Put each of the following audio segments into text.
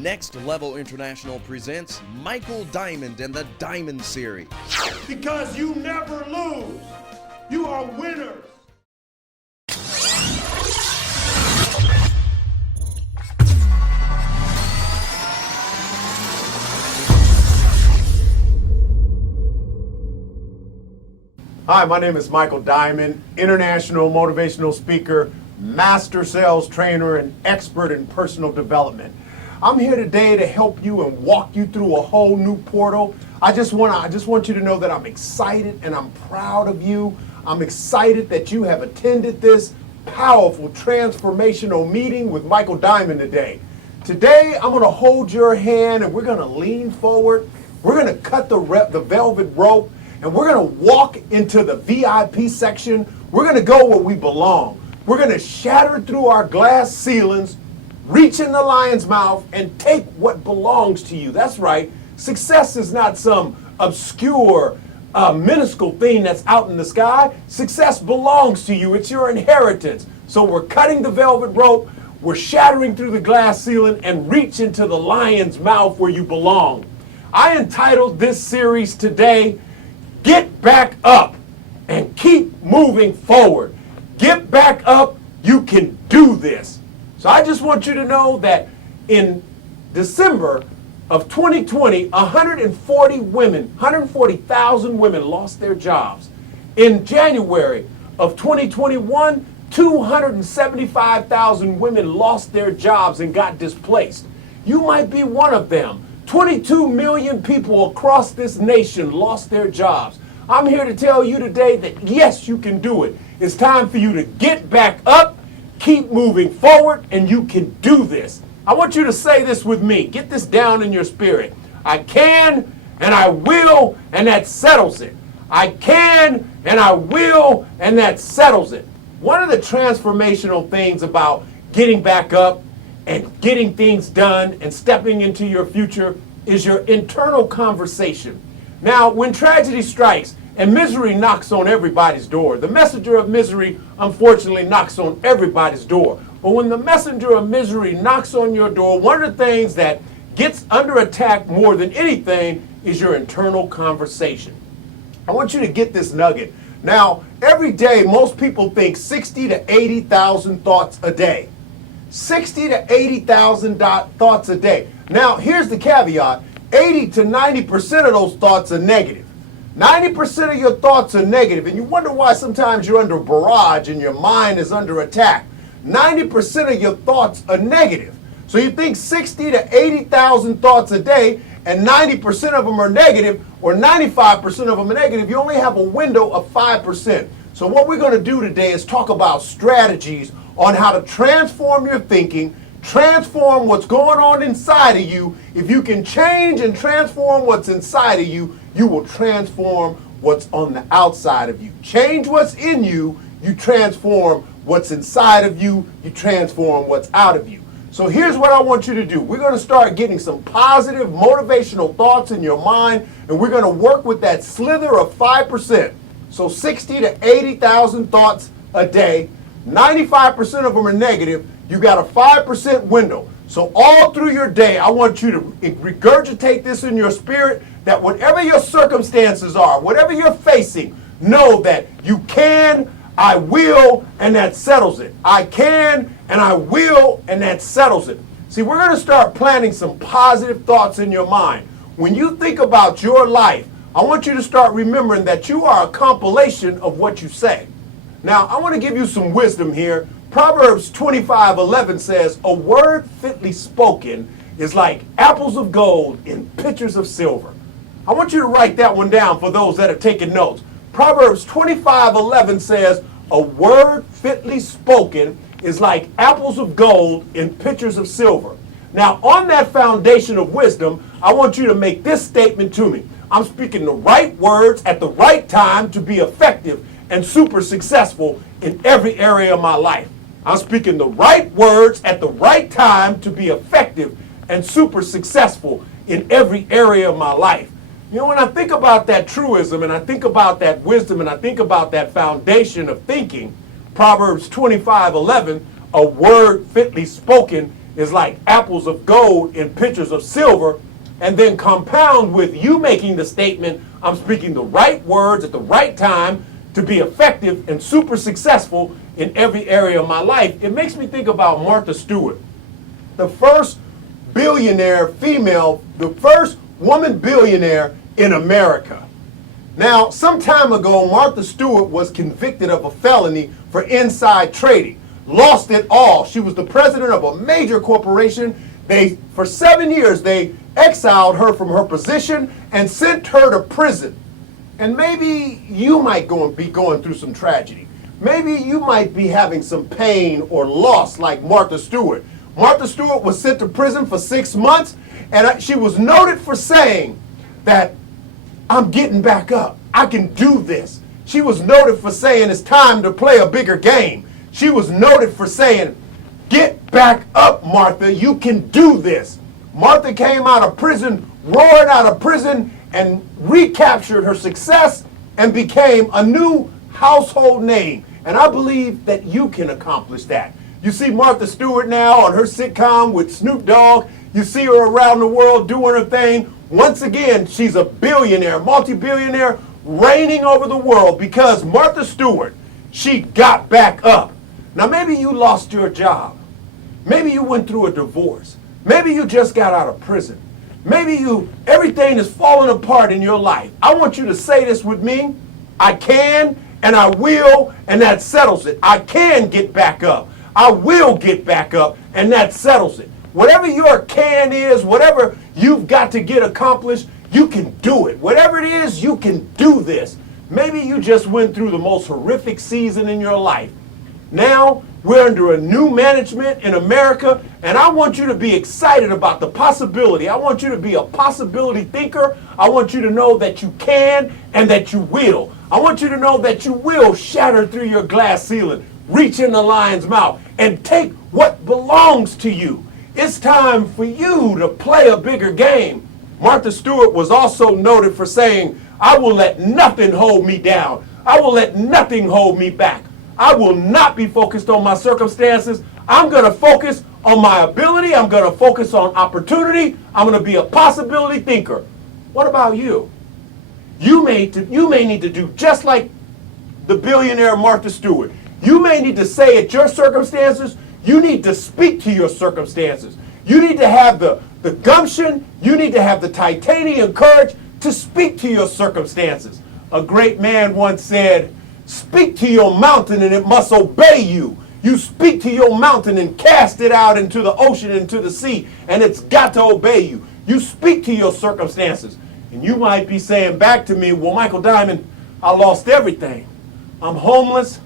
Next Level International presents Michael Diamond and the Diamond Series. Because you never lose. You are winners. Hi, my name is Michael Diamond, international motivational speaker, master sales trainer, and expert in personal development. I'm here today to help you and walk you through a whole new portal. I just want you to know that I'm excited and I'm proud of you. I'm excited that you have attended this powerful transformational meeting with Michael Diamond today. Today, I'm going to hold your hand and we're going to lean forward. We're going to cut the velvet rope and we're going to walk into the VIP section. We're going to go where we belong. We're going to shatter through our glass ceilings, reach in the lion's mouth, and take what belongs to you. That's right. Success is not some obscure, minuscule thing that's out in the sky. Success belongs to you. It's your inheritance. So we're cutting the velvet rope, we're shattering through the glass ceiling, and reach into the lion's mouth where you belong. I entitled this series today, Get Back Up and Keep Moving Forward. Get back up. You can do this. So I just want you to know that in December of 2020, 140,000 women lost their jobs. In January of 2021, 275,000 women lost their jobs and got displaced. You might be one of them. 22 million people across this nation lost their jobs. I'm here to tell you today that yes, you can do it. It's time for you to get back up, keep moving forward, and you can do this. I want you to say this with me. Get this down in your spirit. I can and I will, and that settles it. I can and I will, and that settles it. One of the transformational things about getting back up and getting things done and stepping into your future is your internal conversation. Now, when tragedy strikes and misery knocks on everybody's door, the messenger of misery unfortunately knocks on everybody's door. But when the messenger of misery knocks on your door, one of the things that gets under attack more than anything is your internal conversation. I want you to get this nugget. Now, every day, most people think 60 to 80,000 thoughts a day. 60 to 80,000 thoughts a day. Now, here's the caveat. 80 to 90% of those thoughts are negative. 90% of your thoughts are negative, and you wonder why sometimes you're under a barrage and your mind is under attack. 90% of your thoughts are negative. So you think 60 to 80,000 thoughts a day, and 90% of them are negative, or 95% of them are negative. You only have a window of 5%. So what we're going to do today is talk about strategies on how to transform your thinking, transform what's going on inside of you. If you can change and transform what's inside of you, you will transform what's on the outside of you. Change what's in you, you transform what's inside of you, you transform what's out of you. So here's what I want you to do. We're going to start getting some positive motivational thoughts in your mind, and we're going to work with that slither of 5%. So 60 to 80,000 thoughts a day, 95% of them are negative. You got a 5% window. So all through your day, I want you to regurgitate this in your spirit, that whatever your circumstances are, whatever you're facing, know that you can, I will, and that settles it. I can, and I will, and that settles it. See, we're going to start planting some positive thoughts in your mind. When you think about your life, I want you to start remembering that you are a compilation of what you say. Now, I want to give you some wisdom here. Proverbs 25:11 says, a word fitly spoken is like apples of gold in pitchers of silver. I want you to write that one down for those that are taking notes. Proverbs 25:11 says, a word fitly spoken is like apples of gold in pitchers of silver. Now, on that foundation of wisdom, I want you to make this statement to me. I'm speaking the right words at the right time to be effective and super successful in every area of my life. I'm speaking the right words at the right time to be effective and super successful in every area of my life. You know, when I think about that truism and I think about that wisdom and I think about that foundation of thinking, Proverbs 25:11, a word fitly spoken is like apples of gold in pitchers of silver, and then compound with you making the statement, I'm speaking the right words at the right time to be effective and super successful in every area of my life. It makes me think about Martha Stewart, the first billionaire female, the first woman billionaire in America. Now, some time ago, Martha Stewart was convicted of a felony for inside trading. Lost it all. She was the president of a major corporation. For 7 years, they exiled her from her position and sent her to prison. And maybe you might be going through some tragedy. Maybe you might be having some pain or loss like Martha Stewart. Martha Stewart was sent to prison for 6 months, and she was noted for saying that I'm getting back up. I can do this. She was noted for saying it's time to play a bigger game. She was noted for saying, get back up, Martha. You can do this. Martha came out of prison, roared out of prison, and recaptured her success and became a new household name. And I believe that you can accomplish that. You see Martha Stewart now on her sitcom with Snoop Dogg. You see her around the world doing her thing. Once again, she's a billionaire, multi-billionaire, reigning over the world because Martha Stewart, she got back up. Now, maybe you lost your job. Maybe you went through a divorce. Maybe you just got out of prison. Maybe everything is falling apart in your life. I want you to say this with me. I can and I will, and that settles it. I can get back up. I will get back up, and that settles it. Whatever your can is, whatever you've got to get accomplished, you can do it. Whatever it is, you can do this. Maybe you just went through the most horrific season in your life. Now, we're under a new management in America, and I want you to be excited about the possibility. I want you to be a possibility thinker. I want you to know that you can and that you will. I want you to know that you will shatter through your glass ceiling, reach in the lion's mouth, and take what belongs to you. It's time for you to play a bigger game. Martha Stewart was also noted for saying, I will let nothing hold me down. I will let nothing hold me back. I will not be focused on my circumstances. I'm going to focus on my ability. I'm going to focus on opportunity. I'm going to be a possibility thinker. What about you? You may need to do just like the billionaire Martha Stewart. You may need to say at your circumstances, you need to speak to your circumstances. You need to have the gumption. You need to have the titanium courage to speak to your circumstances. A great man once said, speak to your mountain and it must obey you. You speak to your mountain and cast it out into the ocean, into the sea, and it's got to obey you. You speak to your circumstances. And you might be saying back to me, well, Michael Diamond, I lost everything. I'm homeless.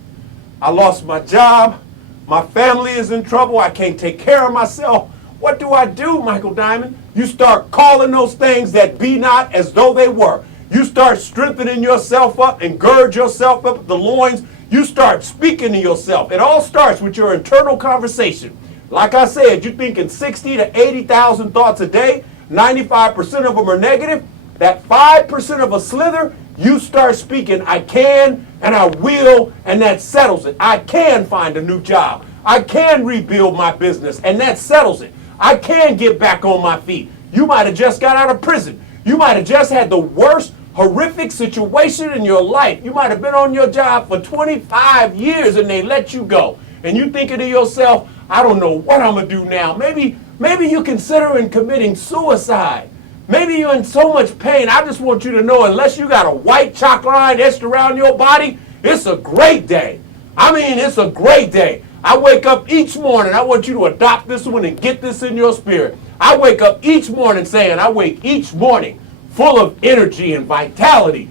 I lost my job. My family is in trouble. I can't take care of myself. What do I do, Michael Diamond? You start calling those things that be not as though they were. You start strengthening yourself up and gird yourself up at the loins. You start speaking to yourself. It all starts with your internal conversation. Like I said, you're thinking 60 to 80,000 thoughts a day. 95% of them are negative. That 5% of a slither, you start speaking, I can and I will, and that settles it. I can find a new job. I can rebuild my business, and that settles it. I can get back on my feet. You might have just got out of prison. You might have just had the worst horrific situation in your life. You might have been on your job for 25 years and they let you go. And you thinking to yourself, I don't know what I'm going to do now. Maybe you're considering committing suicide. Maybe you're in so much pain. I just want you to know, unless you got a white chalk line etched around your body, it's a great day. I mean, it's a great day. I wake up each morning. I want you to adopt this one and get this in your spirit. I wake up each morning saying, I wake each morning full of energy and vitality,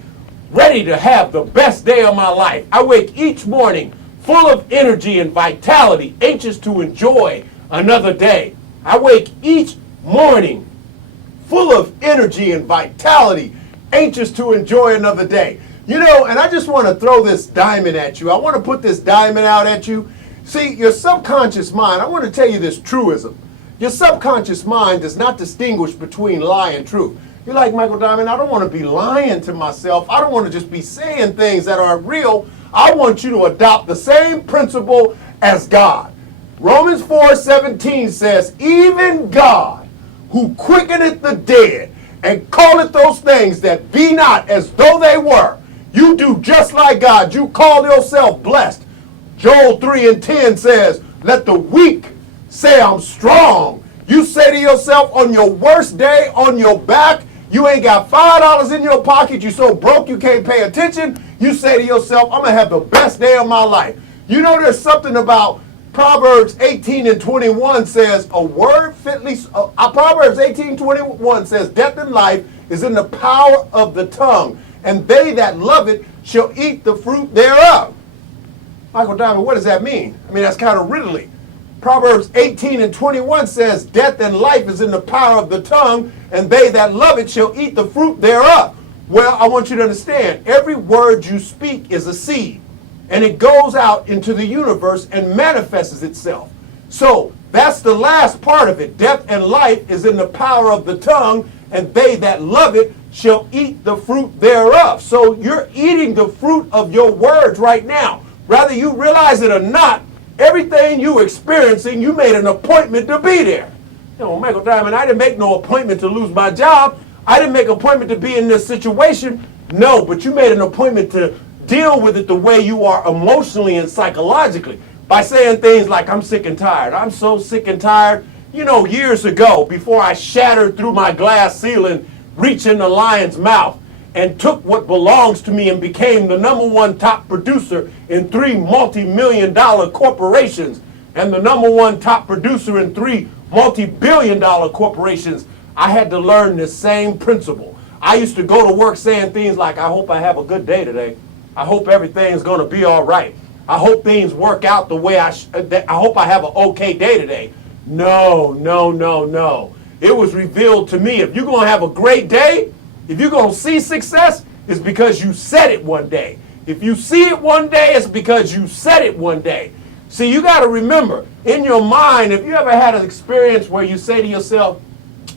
ready to have the best day of my life. I wake each morning full of energy and vitality, anxious to enjoy another day. I wake each morning full of energy and vitality, anxious to enjoy another day. You know, and I just want to throw this diamond at you. I want to put this diamond out at you. See, your subconscious mind, I want to tell you this truism. Your subconscious mind does not distinguish between lie and truth. You're like, Michael Diamond, I don't want to be lying to myself. I don't want to just be saying things that aren't real. I want you to adopt the same principle as God. Romans 4:17 says, even God, who quickeneth the dead, and calleth those things that be not as though they were. You do just like God. You call yourself blessed. Joel 3:10 says, let the weak say I'm strong. You say to yourself on your worst day, on your back, you ain't got $5 in your pocket, you so broke you can't pay attention. You say to yourself, I'm going to have the best day of my life. You know, there's something about Proverbs 18:21 says, a word fitly, Proverbs 18:21 says, death and life is in the power of the tongue, and they that love it shall eat the fruit thereof. Michael Diamond, what does that mean? I mean, that's kind of riddly. Proverbs 18:21 says, death and life is in the power of the tongue, and they that love it shall eat the fruit thereof. Well, I want you to understand, every word you speak is a seed, and it goes out into the universe and manifests itself. So that's the last part of it. Death and life is in the power of the tongue, and they that love it shall eat the fruit thereof. So you're eating the fruit of your words right now. Whether you realize it or not, everything you experiencing, you made an appointment to be there. You know, Michael Diamond, I didn't make no appointment to lose my job. I didn't make an appointment to be in this situation. No, but you made an appointment to deal with it the way you are emotionally and psychologically by saying things like, I'm sick and tired. I'm so sick and tired. You know, years ago, before I shattered through my glass ceiling, reached in the lion's mouth, and took what belongs to me and became the #1 top producer in 3 multi-million-dollar corporations and the #1 top producer in 3 multi-billion-dollar corporations, I had to learn the same principle. I used to go to work saying things like, I hope I have a good day today. I hope everything's going to be all right. I hope things work out the way I hope I have an okay day today. No, no, no, no. It was revealed to me, if you're going to have a great day, if you're going to see success, it's because you said it one day. If you see it one day, it's because you said it one day. See, you got to remember, in your mind, if you ever had an experience where you say to yourself,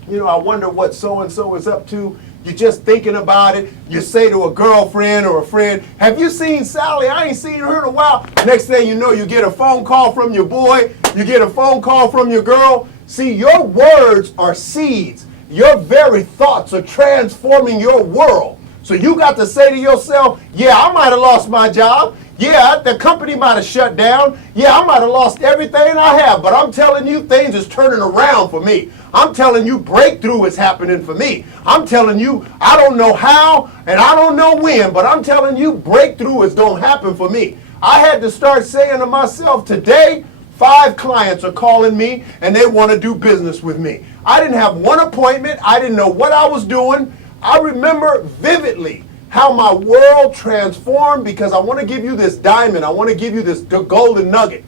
you know, I wonder what so-and-so is up to. You're just thinking about it. You say to a girlfriend or a friend, have you seen Sally? I ain't seen her in a while. Next thing you know, you get a phone call from your boy. You get a phone call from your girl. See, your words are seeds. Your very thoughts are transforming your world. So you got to say to yourself, yeah, I might have lost my job. Yeah, the company might have shut down. Yeah, I might have lost everything I have. But I'm telling you, things is turning around for me. I'm telling you, breakthrough is happening for me. I'm telling you, I don't know how and I don't know when, but I'm telling you, breakthrough is going to happen for me. I had to start saying to myself, today, 5 clients are calling me and they want to do business with me. I didn't have one appointment. I didn't know what I was doing. I remember vividly how my world transformed, because I want to give you this diamond. I want to give you this golden nugget,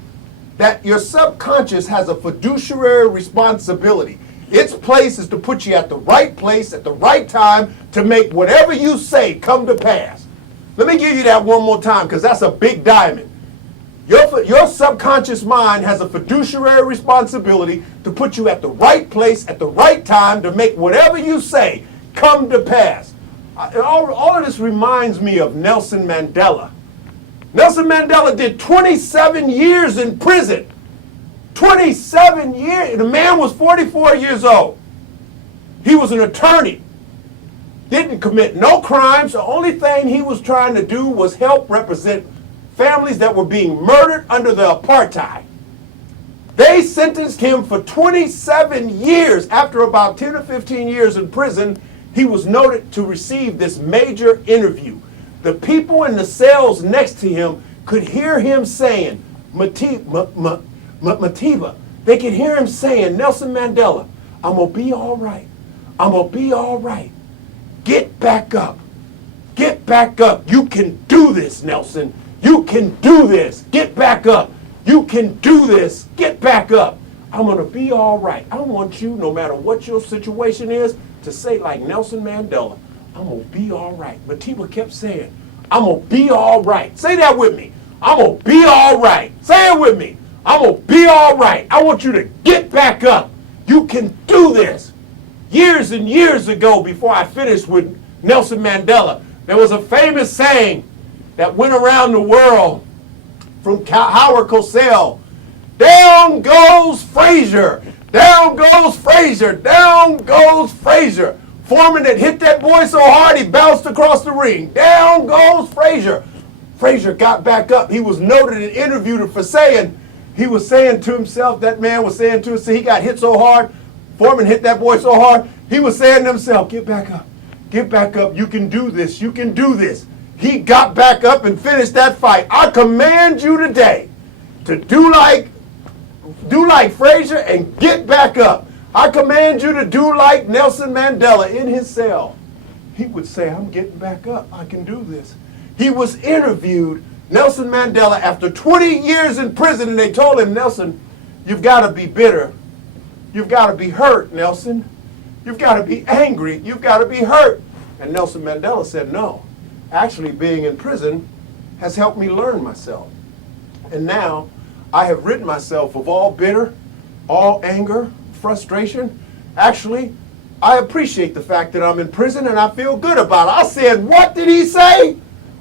that your subconscious has a fiduciary responsibility. Its place is to put you at the right place at the right time to make whatever you say come to pass. Let me give you that one more time, because that's a big diamond. Your subconscious mind has a fiduciary responsibility to put you at the right place at the right time to make whatever you say come to pass. All of this reminds me of Nelson Mandela. Nelson Mandela did 27 years in prison. 27 years. The man was 44 years old. He was an attorney. Didn't commit no crimes. The only thing he was trying to do was help represent families that were being murdered under the apartheid. They sentenced him for 27 years. After about 10 or 15 years in prison, he was noted to receive this major interview. The people in the cells next to him could hear him saying, Matiba. They could hear him saying, Nelson Mandela, I'm going to be all right. I'm going to be all right. Get back up. Get back up. You can do this, Nelson. You can do this. Get back up. You can do this. Get back up. I'm going to be all right. I want you, no matter what your situation is, to say like Nelson Mandela, I'm going to be all right. Matiba kept saying, I'm going to be all right. Say that with me. I'm going to be all right. Say it with me. I'm going to be all right. I want you to get back up. You can do this. Years and years ago, before I finished with Nelson Mandela, there was a famous saying that went around the world from Howard Cosell. Down goes Frazier. Down goes Frazier. Down goes Frazier. Foreman had hit that boy so hard he bounced across the ring. Down goes Frazier. Frazier got back up. He was noted and interviewed for saying, he was saying to himself, that man was saying to himself, he got hit so hard, Foreman hit that boy so hard, he was saying to himself, get back up, you can do this, you can do this. He got back up and finished that fight. I command you today to do like Frazier and get back up. I command you to do like Nelson Mandela in his cell. He would say, I'm getting back up. I can do this. He was interviewed, Nelson Mandela, after 20 years in prison, and they told him, Nelson, you've got to be bitter. You've got to be hurt, Nelson. You've got to be angry. You've got to be hurt. And Nelson Mandela said, no. Actually, being in prison has helped me learn myself. And now I have rid myself of all bitter, all anger, frustration. Actually, I appreciate the fact that I'm in prison and I feel good about it. I said, what did he say?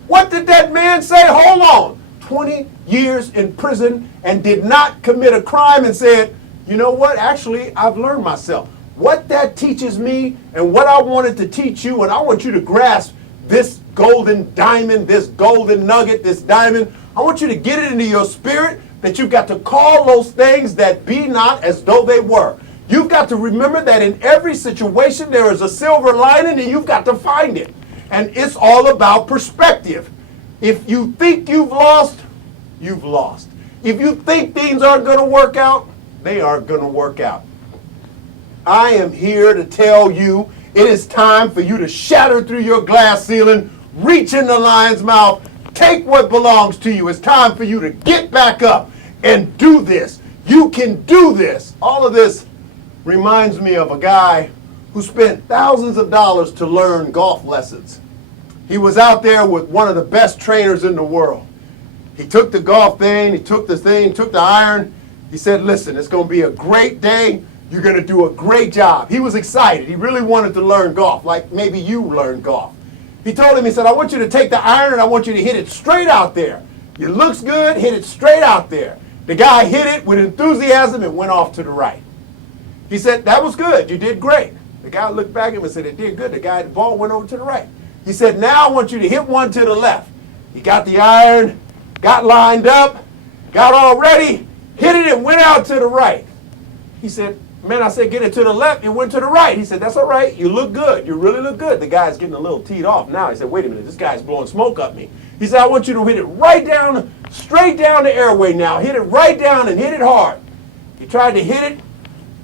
What did that man say? Hold on. 20 years in prison and did not commit a crime and said, you know what? Actually, I've learned myself. What that teaches me and what I wanted to teach you, and I want you to grasp this golden diamond, this golden nugget, this diamond. I want you to get it into your spirit that you've got to call those things that be not as though they were. You've got to remember that in every situation there is a silver lining and you've got to find it. And it's all about perspective. If you think you've lost, you've lost. If you think things aren't going to work out, they aren't going to work out. I am here to tell you it is time for you to shatter through your glass ceiling, reach in the lion's mouth, take what belongs to you. It's time for you to get back up and do this. You can do this. All of this reminds me of a guy who spent thousands of dollars to learn golf lessons. He was out there with one of the best trainers in the world. He took the golf thing, he took the iron. He said, listen, it's going to be a great day. You're going to do a great job. He was excited. He really wanted to learn golf, like maybe you learn golf. He told him, he said, I want you to take the iron and I want you to hit it straight out there. It looks good, hit it straight out there. The guy hit it with enthusiasm and went off to the right. He said, that was good. You did great. The guy looked back at him and said, it did good. The ball went over to the right. He said, now I want you to hit one to the left. He got the iron, got lined up, got all ready, hit it and went out to the right. He said, man, I said, get it to the left. It went to the right. He said, that's all right. You look good. You really look good. The guy's getting a little teed off now. He said, wait a minute. This guy's blowing smoke up me. He said, I want you to hit it right down, straight down the airway now. Hit it right down and hit it hard. He tried to hit it.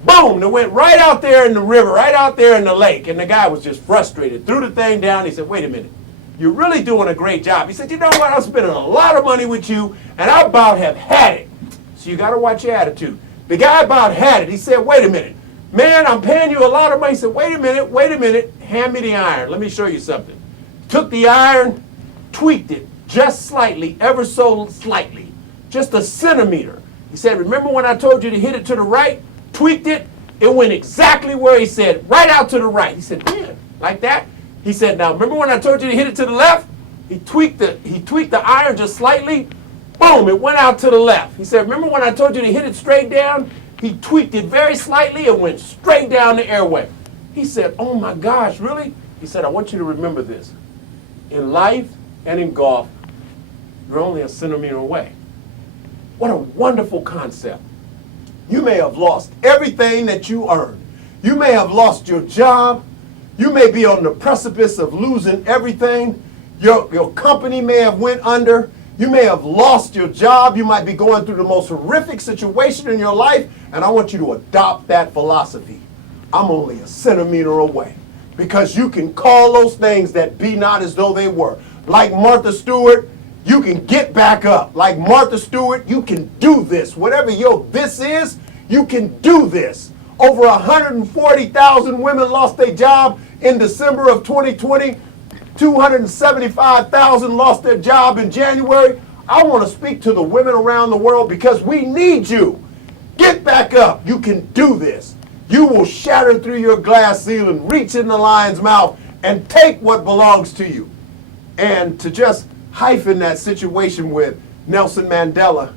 Boom. It went right out there in the river, right out there in the lake. And the guy was just frustrated. Threw the thing down. He said, wait a minute. You're really doing a great job. He said, you know what? I'm spending a lot of money with you, and I about have had it. So you got to watch your attitude. The guy about had it. He said, wait a minute. Man, I'm paying you a lot of money. He said, wait a minute. Hand me the iron. Let me show you something. Took the iron, tweaked it just slightly, ever so slightly, just a centimeter. He said, remember when I told you to hit it to the right? Tweaked it. It went exactly where he said, right out to the right. He said, man, like that? He said, now remember when I told you to hit it to the left? He tweaked the iron just slightly. Boom, it went out to the left. He said, remember when I told you to hit it straight down? He tweaked it very slightly and went straight down the airway. He said, oh my gosh, really? He said, I want you to remember this. In life and in golf, you're only a centimeter away. What a wonderful concept. You may have lost everything that you earned. You may have lost your job. You may be on the precipice of losing everything. Your company may have went under. You may have lost your job. You might be going through the most horrific situation in your life, and I want you to adopt that philosophy. I'm only a centimeter away, because you can call those things that be not as though they were. Like Martha Stewart, you can get back up. Like Martha Stewart, you can do this. Whatever your this is, you can do this. Over 140,000 women lost their job in December of 2020. 275,000 lost their job in January. I want to speak to the women around the world because we need you. Get back up. You can do this. You will shatter through your glass ceiling, reach in the lion's mouth, and take what belongs to you. And to just hyphen that situation with Nelson Mandela,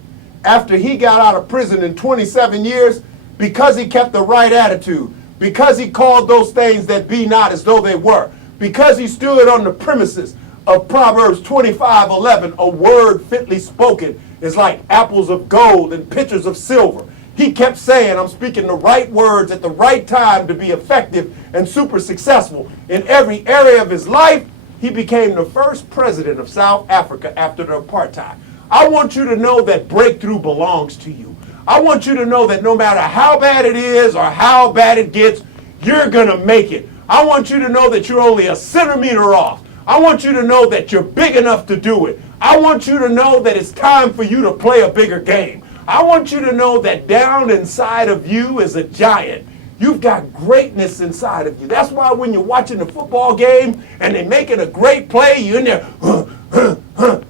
after he got out of prison in 27 years, because he kept the right attitude, because he called those things that be not as though they were, because he stood on the premises of Proverbs 25:11, a word fitly spoken is like apples of gold and pitchers of silver. He kept saying, I'm speaking the right words at the right time to be effective and super successful in every area of his life. He became the first president of South Africa after the apartheid. I want you to know that breakthrough belongs to you. I want you to know that no matter how bad it is or how bad it gets, you're going to make it. I want you to know that you're only a centimeter off. I want you to know that you're big enough to do it. I want you to know that it's time for you to play a bigger game. I want you to know that down inside of you is a giant. You've got greatness inside of you. That's why when you're watching the football game and they're making a great play, you're in there,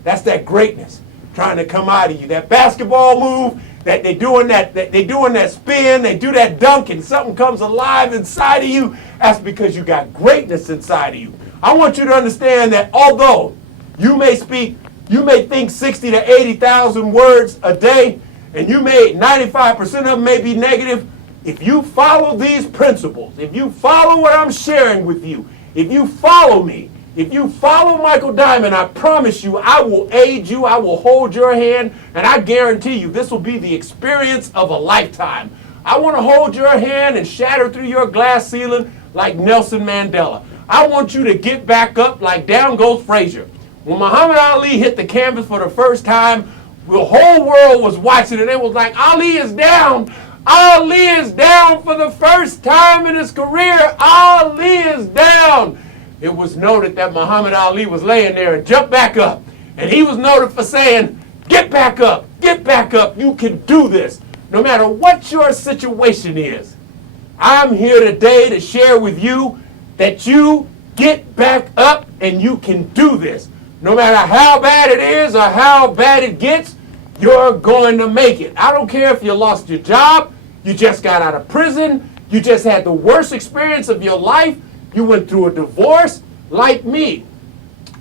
that's that greatness trying to come out of you. That basketball move, that they're doing that spin, they do that dunk, and something comes alive inside of you. That's because you got greatness inside of you. I want you to understand that although you may think 60 to 80,000 words a day, and you may 95% of them may be negative. If you follow these principles, if you follow what I'm sharing with you, if you follow me, if you follow Michael Diamond, I promise you, I will aid you, I will hold your hand, and I guarantee you this will be the experience of a lifetime. I want to hold your hand and shatter through your glass ceiling like Nelson Mandela. I want you to get back up like down goes Frazier. When Muhammad Ali hit the canvas for the first time, the whole world was watching and it was like, Ali is down. Ali is down for the first time in his career. Ali is down. It was noted that Muhammad Ali was laying there and jumped back up. And he was noted for saying, get back up, you can do this. No matter what your situation is, I'm here today to share with you that you get back up and you can do this. No matter how bad it is or how bad it gets, you're going to make it. I don't care if you lost your job, you just got out of prison, you just had the worst experience of your life, you went through a divorce like me.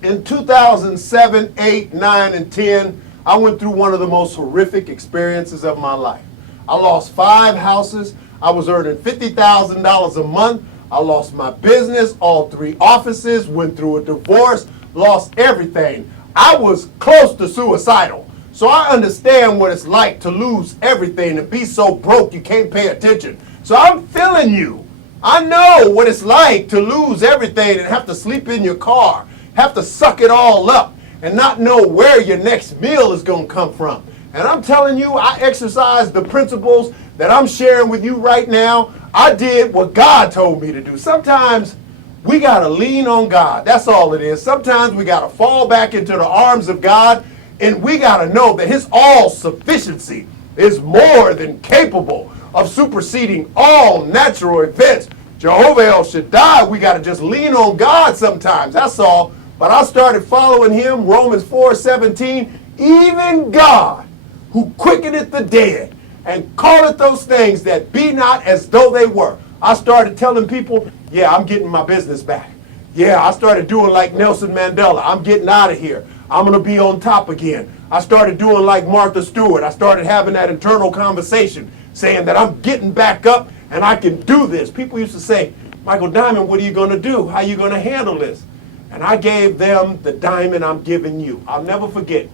In 2007, 8, 9, and 10, I went through one of the most horrific experiences of my life. I lost 5 houses. I was earning $50,000 a month. I lost my business, all 3 offices, went through a divorce, lost everything. I was close to suicidal. So I understand what it's like to lose everything and be so broke you can't pay attention. So I'm feeling you. I know what it's like to lose everything and have to sleep in your car, have to suck it all up and not know where your next meal is going to come from. And I'm telling you, I exercised the principles that I'm sharing with you right now. I did what God told me to do. Sometimes we got to lean on God. That's all it is. Sometimes we got to fall back into the arms of God, and we got to know that his all-sufficiency is more than capable of superseding all natural events. Jehovah El Shaddai, we got to just lean on God sometimes. That's all. But I started following him, Romans 4:17, even God who quickeneth the dead and calleth those things that be not as though they were. I started telling people, yeah, I'm getting my business back. Yeah, I started doing like Nelson Mandela. I'm getting out of here. I'm going to be on top again. I started doing like Martha Stewart. I started having that internal conversation saying that I'm getting back up and I can do this. People used to say, Michael Diamond, what are you going to do? How are you going to handle this? And I gave them the diamond I'm giving you. I'll never forget.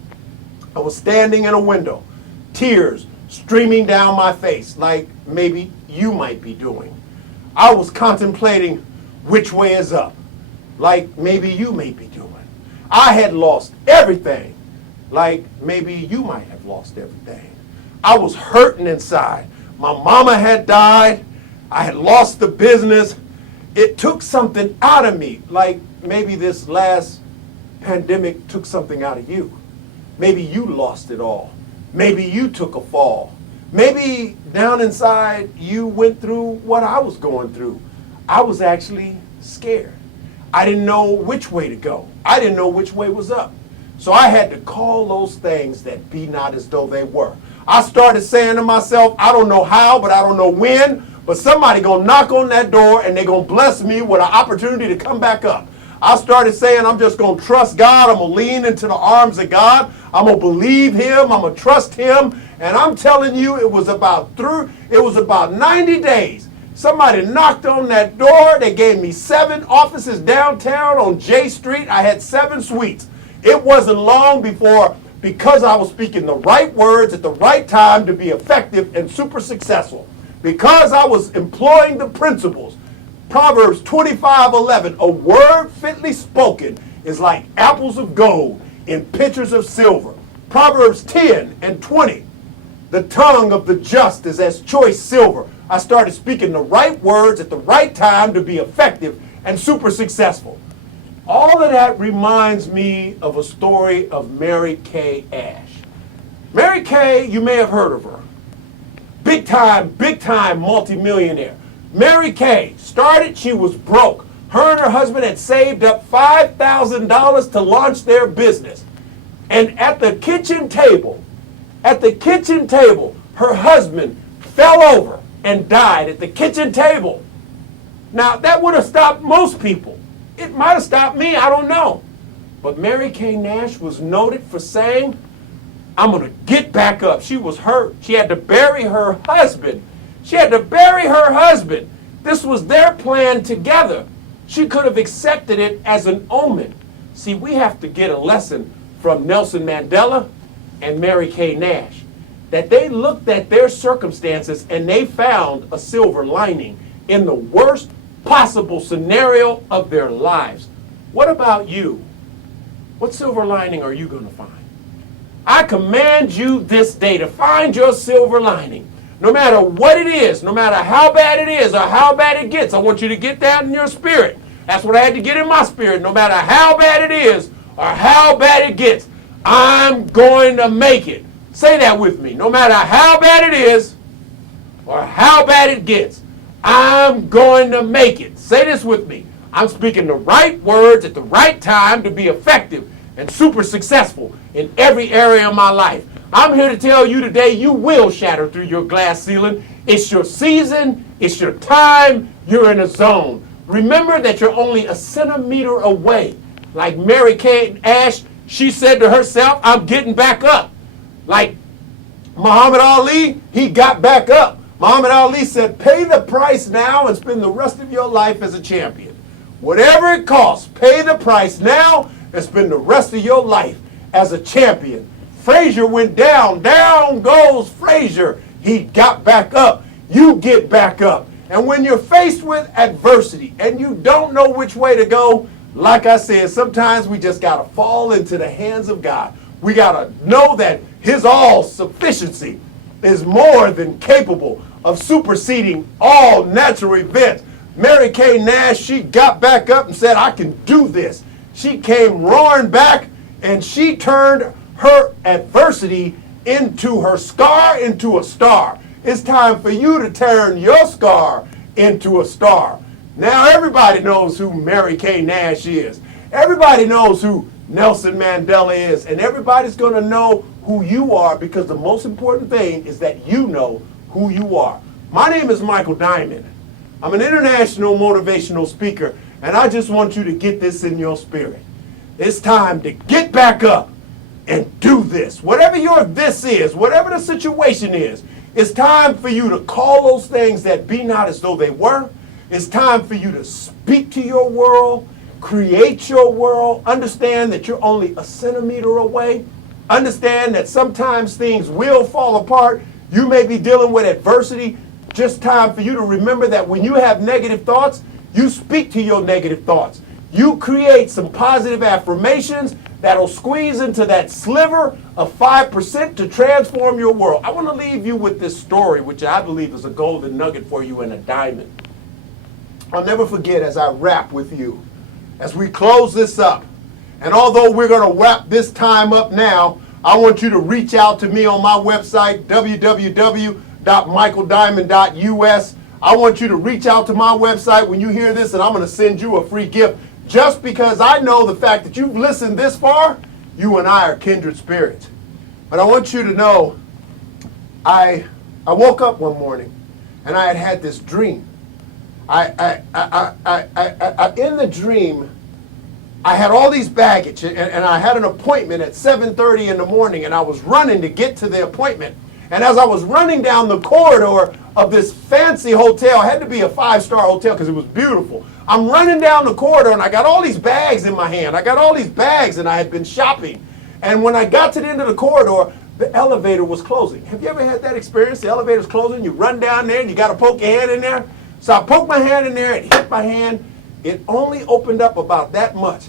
I was standing in a window, tears streaming down my face like maybe you might be doing. I was contemplating which way is up, like maybe you may be doing. I had lost everything, like maybe you might have lost everything. I was hurting inside. My mama had died. I had lost the business. It took something out of me, like maybe this last pandemic took something out of you. Maybe you lost it all. Maybe you took a fall. Maybe down inside you went through what I was going through. I was actually scared. I didn't know which way to go. I didn't know which way was up. So I had to call those things that be not as though they were. I started saying to myself, I don't know how, but I don't know when, but somebody gonna knock on that door and they gonna bless me with an opportunity to come back up. I started saying I'm just gonna trust God. I'm gonna lean into the arms of God. I'm gonna believe him. I'm gonna trust him. And I'm telling you, it was about 90 days. Somebody knocked on that door. They gave me 7 offices downtown on J Street. I had 7 suites. It wasn't long before, because I was speaking the right words at the right time to be effective and super successful, because I was employing the principles. Proverbs 25:11, a word fitly spoken is like apples of gold in pitchers of silver. Proverbs 10:20, the tongue of the just is as choice silver. I started speaking the right words at the right time to be effective and super successful. All of that reminds me of a story of Mary Kay Ash. Mary Kay, you may have heard of her. Big time multimillionaire. Mary Kay started, she was broke. Her and her husband had saved up $5,000 to launch their business. And at the kitchen table, her husband fell over and died at the kitchen table. Now, that would have stopped most people. It might have stopped me, I don't know. But Mary Kay Nash was noted for saying, I'm going to get back up. She was hurt. She had to bury her husband. This was their plan together. She could have accepted it as an omen. See, we have to get a lesson from Nelson Mandela and Mary Kay Nash, that they looked at their circumstances and they found a silver lining in the worst possible scenario of their lives. What about you? What silver lining are you going to find? I command you this day to find your silver lining. No matter what it is, no matter how bad it is or how bad it gets, I want you to get that in your spirit. That's what I had to get in my spirit. No matter how bad it is or how bad it gets, I'm going to make it. Say that with me. No matter how bad it is or how bad it gets, I'm going to make it. Say this with me. I'm speaking the right words at the right time to be effective and super successful in every area of my life. I'm here to tell you today, you will shatter through your glass ceiling. It's your season. It's your time. You're in a zone. Remember that you're only a centimeter away. Like Mary Kay Ash, she said to herself, I'm getting back up. Like Muhammad Ali, he got back up. Muhammad Ali said, pay the price now and spend the rest of your life as a champion. Whatever it costs, pay the price now and spend the rest of your life as a champion. Frazier went down. Down goes Frazier. He got back up. You get back up. And when you're faced with adversity and you don't know which way to go, like I said, sometimes we just got to fall into the hands of God. We got to know that His all-sufficiency is more than capable of superseding all natural events. Mary Kay Nash, she got back up and said, I can do this. She came roaring back and she turned her adversity into her scar into a star. It's time for you to turn your scar into a star. Now everybody knows who Mary Kay Nash is. Everybody knows who Nelson Mandela is. And everybody's going to know who you are, because the most important thing is that you know who you are. My name is Michael Diamond. I'm an international motivational speaker, and I just want you to get this in your spirit. It's time to get back up and do this. Whatever your this is, whatever the situation is, it's time for you to call those things that be not as though they were. It's time for you to speak to your world, create your world, understand that you're only a centimeter away, understand that sometimes things will fall apart. You may be dealing with adversity. Just time for you to remember that when you have negative thoughts, you speak to your negative thoughts. You create some positive affirmations that'll squeeze into that sliver of 5% to transform your world. I want to leave you with this story, which I believe is a golden nugget for you and a diamond. I'll never forget, as I wrap with you, as we close this up, and although we're going to wrap this time up now, I want you to reach out to me on my website, www.michaeldiamond.us. I want you to reach out to my website when you hear this, and I'm going to send you a free gift. Just because I know the fact that you've listened this far, you and I are kindred spirits. But I want you to know, I woke up one morning and I had this dream. In the dream, I had all these baggage, and I had an appointment at 7:30 in the morning, and I was running to get to the appointment. And as I was running down the corridor of this fancy hotel, it had to be a 5-star hotel because it was beautiful. I'm running down the corridor and I got all these bags in my hand. I got all these bags and I had been shopping. And when I got to the end of the corridor, the elevator was closing. Have you ever had that experience? The elevator's closing, you run down there and you got to poke your hand in there. So I poked my hand in there, it hit my hand. It only opened up about that much.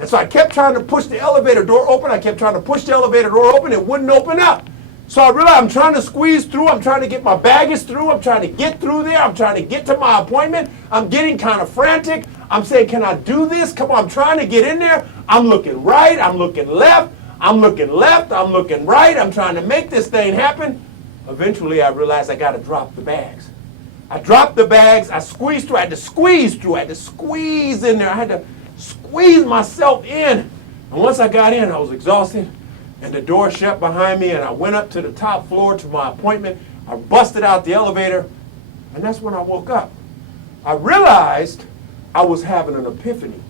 And so I kept trying to push the elevator door open. I kept trying to push the elevator door open. It wouldn't open up. So I realized I'm trying to squeeze through. I'm trying to get my baggage through. I'm trying to get through there. I'm trying to get to my appointment. I'm getting kind of frantic. I'm saying, can I do this? Come on, I'm trying to get in there. I'm looking right. I'm looking left. I'm looking left. I'm looking right. I'm trying to make this thing happen. Eventually, I realized I got to drop the bags. I dropped the bags. I squeezed through. I had to squeeze through. I had to squeeze in there. I had to squeeze myself in. And once I got in, I was exhausted. And the door shut behind me, and I went up to the top floor to my appointment. I busted out the elevator, and that's when I woke up. I realized I was having an epiphany.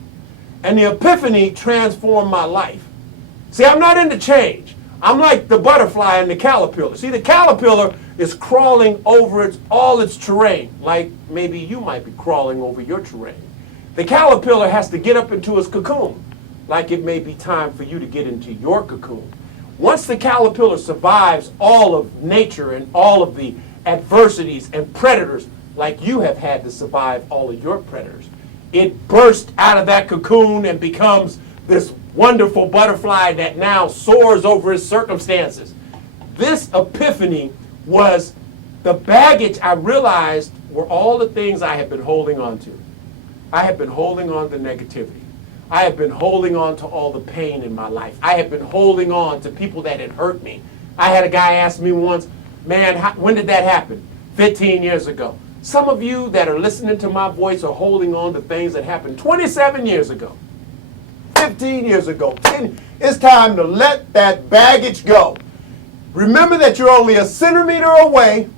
And the epiphany transformed my life. See, I'm not into change. I'm like the butterfly and the caterpillar. See, the caterpillar is crawling over all its terrain, like maybe you might be crawling over your terrain. The caterpillar has to get up into its cocoon, like it may be time for you to get into your cocoon. Once the caterpillar survives all of nature and all of the adversities and predators, like you have had to survive all of your predators, it bursts out of that cocoon and becomes this wonderful butterfly that now soars over its circumstances. This epiphany was the baggage I realized were all the things I had been holding on to. I had been holding on to negativity. I had been holding on to all the pain in my life. I had been holding on to people that had hurt me. I had a guy ask me once, man, when did that happen? 15 years ago. Some of you that are listening to my voice are holding on to things that happened 27 years ago, 15 years ago. It's time to let that baggage go. Remember that you're only a centimeter away.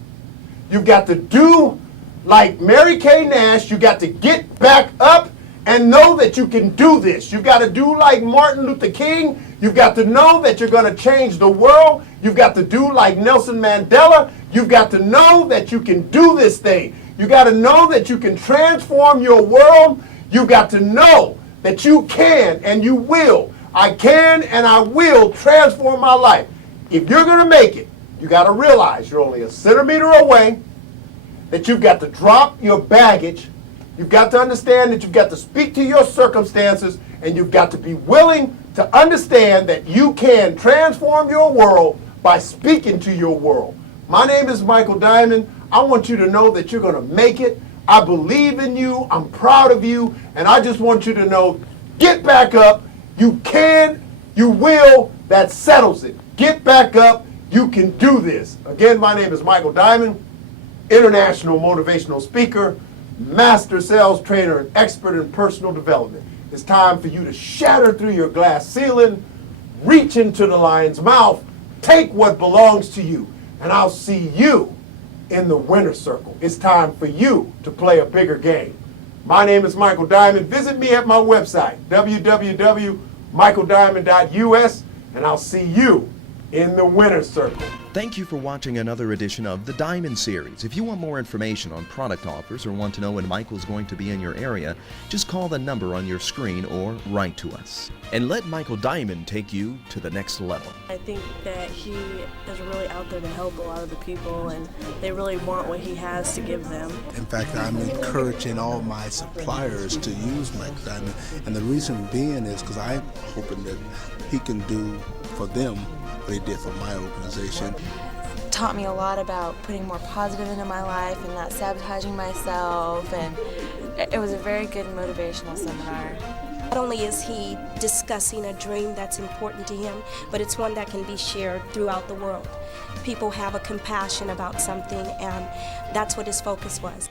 You've got to do like Mary Kay Nash. You got to get back up and know that you can do this. You've got to do like Martin Luther King. You've got to know that you're going to change the world. You've got to do like Nelson Mandela. You've got to know that you can do this thing. You got to know that you can transform your world. You've got to know that you can and you will. I can and I will transform my life. If you're going to make it, you got to realize you're only a centimeter away, that you've got to drop your baggage. You've got to understand that you've got to speak to your circumstances, and you've got to be willing to understand that you can transform your world by speaking to your world. My name is Michael Diamond. I want you to know that you're going to make it. I believe in you. I'm proud of you. And I just want you to know, get back up. You can, you will. That settles it. Get back up. You can do this. Again, my name is Michael Diamond, international motivational speaker, master sales trainer, and expert in personal development. It's time for you to shatter through your glass ceiling, reach into the lion's mouth, take what belongs to you, and I'll see you in the winner's circle. It's time for you to play a bigger game. My name is Michael Diamond. Visit me at my website, www.michaeldiamond.us, and I'll see you in the winner's circle. Thank you for watching another edition of the Diamond Series. If you want more information on product offers or want to know when Michael's going to be in your area, just call the number on your screen or write to us. And let Michael Diamond take you to the next level. I think that he is really out there to help a lot of the people, and they really want what he has to give them. In fact, I'm encouraging all my suppliers to use Michael Diamond, and the reason being is because I'm hoping that he can do for them what he did for my organization. Taught me a lot about putting more positive into my life and not sabotaging myself, and it was a very good motivational seminar. Not only is he discussing a dream that's important to him, but it's one that can be shared throughout the world. People have a compassion about something, and that's what his focus was.